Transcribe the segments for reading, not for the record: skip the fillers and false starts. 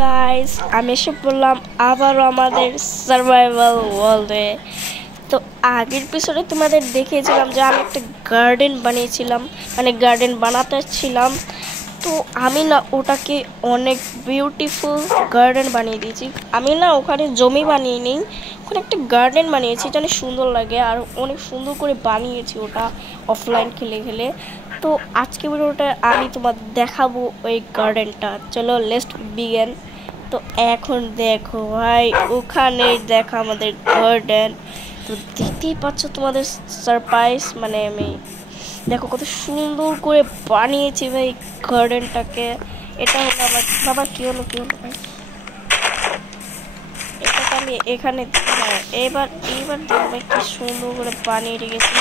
Guys, আমি এসে বললাম আবারও আমাদের সার্ভাইভাল ওয়ার্ল্ডে। তো আগের এপিসোডে তোমাদের দেখিয়েছিলাম যে আমি একটা গার্ডেন বানিয়েছিলাম, মানে গার্ডেন বানাতে ছিলাম। তো আমি না ওটাকে অনেক বিউটিফুল গার্ডেন বানিয়ে দিয়েছি। আমি না ওখানে জমি বানিয়ে নিই, ওখানে একটা গার্ডেন বানিয়েছি, যেন সুন্দর লাগে আর অনেক সুন্দর করে বানিয়েছি ওটা অফলাইন খেলে খেলে। তো আজকে ভিডিওটা আমি তোমাদের দেখাবো ওই গার্ডেনটা। চলো লেটস বিগিন। তো এখন দেখো ভাই, ওখানে দেখো আমাদের গার্ডেন। তো দেখতেই পাচ্ছ তোমাদের সারপ্রাইজ, মানে আমি দেখো কত সুন্দর করে বানিয়েছি ভাই গার্ডেনটাকে। এটা হলো আমার বাবা, কি হলো ভাই, এটাকে আমি এখানে এবার দেখো ভাই কি সুন্দর করে বানিয়ে রেখেছি,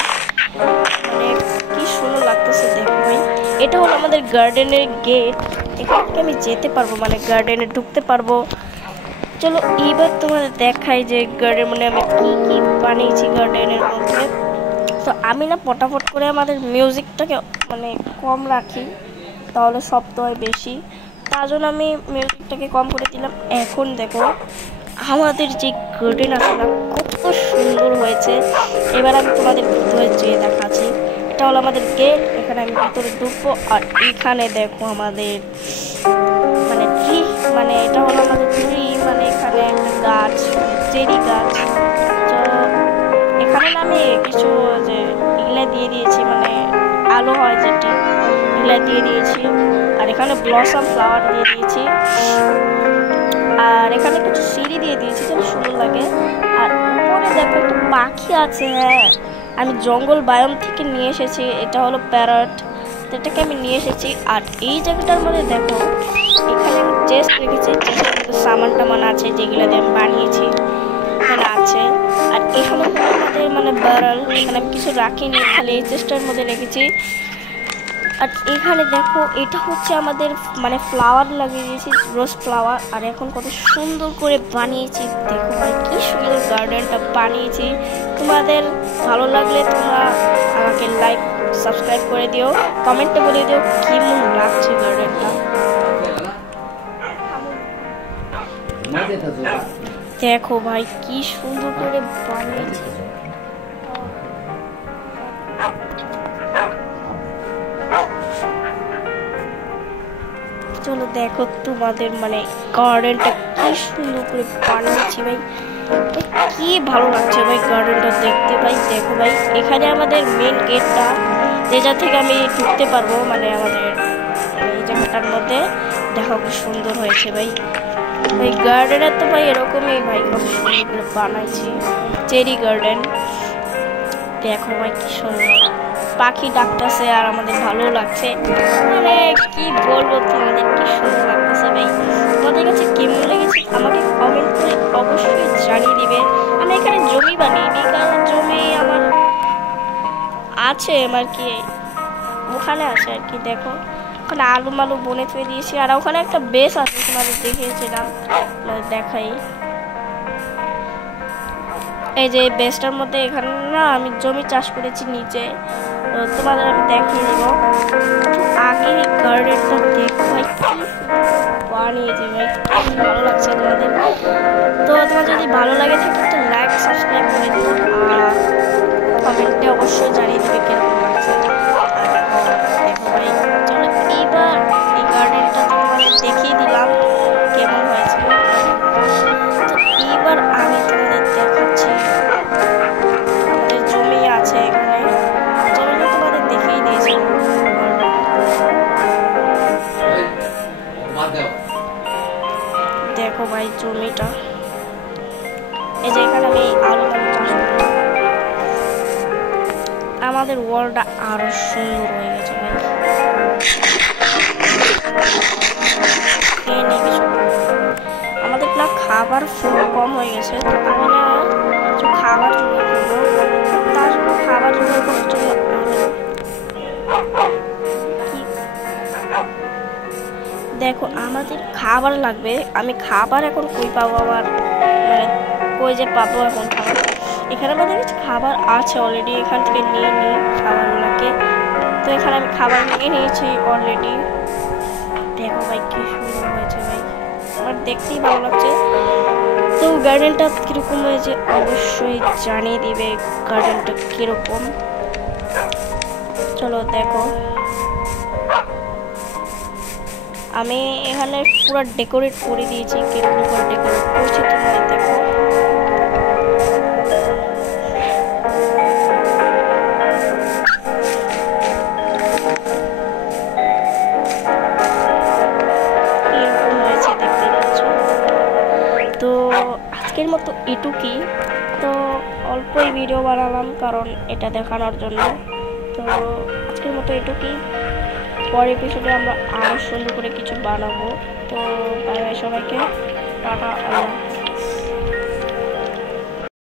মানে কি সুন্দর লাগতেছে দেখো ভাই। এটা হলো আমাদের গার্ডেনের গেট, এখান থেকে আমি যেতে পারবো, মানে গার্ডেনে ঢুকতে পারবো। চলো এইবার তোমাদের দেখাই যে গার্ডেন মানে আমি কি কি বানিয়েছি গার্ডেনের মধ্যে। তো আমি না ফটাফট করে আমাদের মিউজিকটাকে মানে কম রাখি, তাহলে শব্দ হয় বেশি, তার জন্য আমি মিউজিকটাকে কম করে দিলাম। এখন দেখো আমাদের যে গার্ডেন আছে না কত সুন্দর হয়েছে। এবার আমি তোমাদের ভিতরে যেয়ে দেখাচ্ছি। এটা হলো আমাদের গেট, এখানে আমি ভিতরে ঢুকবো। আর এখানে দেখো আমাদের মানে ট্রি, মানে এটা হলো আমাদের ট্রি, মানে এখানে একটা গাছ, চেরি গাছ। তো এখানে আমি কিছু যে এগুলা দিয়ে দিয়েছি, মানে আলো হয় যেটি, এগুলা দিয়ে দিয়েছি। আর এখানে ব্লসম ফ্লাওয়ার দিয়ে দিয়েছি। আর এখানে কিছু সিঁড়ি দিয়ে দিয়েছি যেন সুন্দর লাগে। আর উপরে দেখো একটা পাখি আছে, হ্যাঁ আমি জঙ্গল বায়ম থেকে নিয়ে এসেছি, এটা হলো প্যারট, এটাকে আমি নিয়ে এসেছি। আর এই জায়গাটার মধ্যে দেখো এখানে আমি চেস্ট রেখেছি, চেস্টের মধ্যে সামান টামান আছে যেগুলো দিয়ে আমি বানিয়েছি, এখানে আছে। আর এখানে আমাদের মানে ব্যারেল, এখানে আমি কিছু রাখিনি, খালি এই চেস্টের মধ্যে রেখেছি। আর এখানে দেখো এটা হচ্ছে আমাদের মানে ফ্লাওয়ার লাগিয়ে দিয়েছি, রোজ ফ্লাওয়ার। আর এখন কত সুন্দর করে বানিয়েছি দেখো ভাই, কি সুন্দর গার্ডেনটা বানিয়েছি। তোমাদের ভালো লাগলে তোমরা আমাকে লাইক সাবস্ক্রাইব করে দিও, কমেন্টে বলে দিও কেমন লাগছে গার্ডেনটা। দেখো ভাই কি সুন্দর করে বানিয়েছি। চলো দেখো তোমাদের মানে গার্ডেনটা কি সুন্দর করে বানিয়েছি ভাই, কি ভালো লাগছে ভাই গার্ডেনটা দেখতে ভাই। দেখো ভাই এখানে আমাদের মেন গেটটা, যেটা থেকে আমি ঢুকতে পারবো, মানে আমাদের এই জায়গাটার মধ্যে দেখো কি সুন্দর হয়েছে ভাই। ভাই গার্ডেনের তো ভাই এরকমই ভাই, কত সুন্দর করে বানাইছি চেরি গার্ডেন। দেখো ভাই কি সুন্দর পাখি ডাকতেছে আর আমাদের ভালো লাগছে, মানে কি বলবো তোমাদের কি সুন্দর লাগতেছে ভাই। তোমাদের কাছে কেমন লেগেছে আমাকে কমেন্ট করে অবশ্যই জানিয়ে দিবে। আমি এখানে জমি বানিয়ে, কারণ জমি আমার আছে, আমার কি ওখানে আছে আর কি। দেখো ওখানে আলু মালু বনে থুয়ে দিয়েছি। আর ওখানে একটা বেস আছে, তোমাদের দেখিয়েছিলাম, দেখাই এই যে বেসটার মধ্যে। এখানে না আমি জমি চাষ করেছি নিচে, তো তোমাদের আমি দেখিয়ে দেব। আগে গার্ডেনটা দেখো ভাই কি বানিয়েছি ভাই, কি ভালো লাগছে তোমাদের। তো তোমার যদি ভালো লাগে থাকে একটা লাইক সাবস্ক্রাইব করে দিও, আর কমেন্টে অবশ্যই জানিয়ে দেবে কেমন লাগছে। দেখো ভাই চলো এইবার এই গার্ডেনটা তোমাদের দেখিয়ে দিলাম কেমন হয়েছে। তো এইবার আমি তোমাদের দেখাচ্ছি আমাদের জমি আছে এখানে, জমিটা তোমাদের দেখিয়ে দিয়েছি। দেখো ভাই জমিটা, এই যে এখানে আমি আলু চাষ করি। আমাদের ওয়ার্ল্ডটা আরো সুন্দর হয়ে গেছে ভাই। আমাদের না খাবার ফুল কম হয়ে গেছে, তো আমি না কিছু খাবার জোগাড় করবো, তার খাবার জোগাড় করার জন্য দেখো আমাদের খাবার লাগবে। আমি খাবার এখন কই পাবো, আবার মানে কই যে পাবো এখন খাবার। এখানে আমাদের কিছু খাবার আছে অলরেডি, এখান থেকে নিয়ে নিই খাবারগুলোকে। তো এখানে আমি খাবার নিয়ে নিয়েছি অলরেডি। দেখো ভাই কি সুন্দর হয়েছে ভাই, আমার দেখতেই ভালো লাগছে। তো গার্ডেনটা কীরকম হয়েছে অবশ্যই জানিয়ে দিবে গার্ডেনটা কীরকম। চলো দেখো, আমি এখানে পুরো ডেকোরেট করে দিয়েছি। কীরকম করে ডেকোরেট করছি তোমরা দেখো। তো আজকের মতো এটুকুই। তো অল্পই ভিডিও বানালাম কারণ এটা দেখানোর জন্য। তো আজকের মতো এটুকুই। পরের এপিসোডে আমরা আরও সুন্দর করে কিছু বানাবো। তো বাই বাই সবাইকে, টাটা।